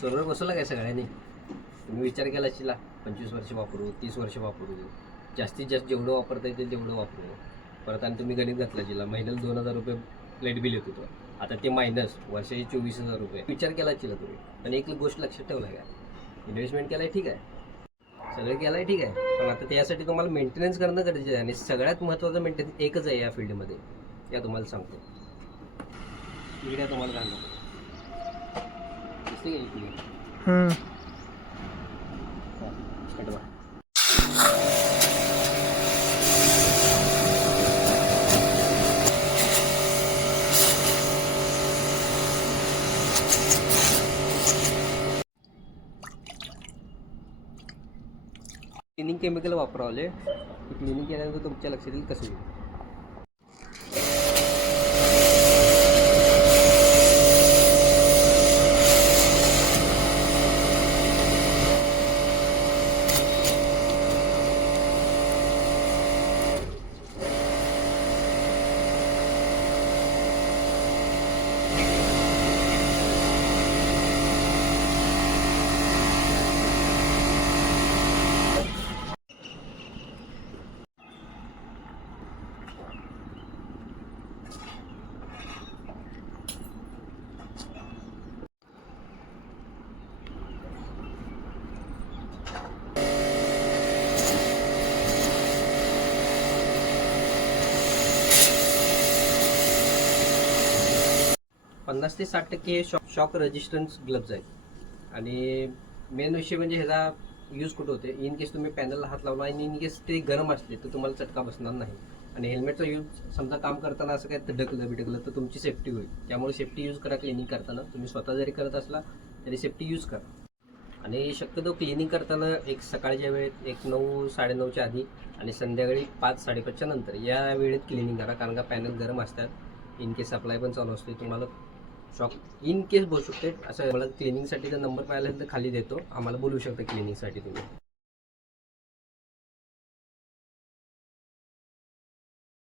Server बसवला काय सगळ्यांनी? तुम्ही विचार केला असेल 25 वर्ष वापरू, 30 वर्ष वापरू, जास्तीत जास्त जेवढं वापरता येईल तेवढं वापरू. परत आणि तुम्ही गणित घातला जिला महिन्याला 2000 रुपये लाईट बिल येत होतं, आता ते मायनस वर्षाचे 24,000 रुपये. विचार केला असेल तुम्ही. पण एक गोष्ट लक्षात ठेवला का, इन्व्हेस्टमेंट केलाय ठीक आहे, सगळं केलंय ठीक आहे, पण आता त्यासाठी तुम्हाला मेंटेनन्स करणं गरजेचं आहे. आणि सगळ्यात महत्त्वाचं मेंटेनन्स एकच आहे या फील्डमध्ये, या तुम्हाला सांगतो. इकडे तुम्हाला घालणार दिसते का इकडे? कटवा. क्लिनिंग केमिकल वापरावले, क्लिनिंग केल्यानंतर तुमच्या लक्षात येईल कसं येईल. पन्नास ते 60% शॉक रेजिस्टन्स ग्लव्ज आहेत. आणि मेन विषय म्हणजे ह्याचा यूज कुठं होते, इन केस तुम्ही पॅनलला हात लावला आणि इन केस ते गरम असले तर तुम्हाला चटका बसणार नाही. आणि हेल्मेटचा यूज समजा काम करताना असं काय बिटकलं तर तुमची सेफ्टी होईल. त्यामुळे सेफ्टी यूज करा. क्लिनिंग करताना तुम्ही स्वतः जरी करत असला तरी सेफ्टी यूज करा. आणि शक्यतो क्लिनिंग करताना एक सकाळच्या वेळेत 9, 9:30च्या आधी आणि संध्याकाळी 5, 5:30च्या नंतर या वेळेत क्लिनिंग करा. कारण का पॅनल गरम असतात, इन केस सप्लाय पण चालू असते, तुम्हाला शॉक इन केस बसू शकते. असं मला क्लिनिंगसाठी जर नंबर पाहिला तर खाली देतो, आम्हाला बोलू शकता क्लिनिंगसाठी तुम्ही.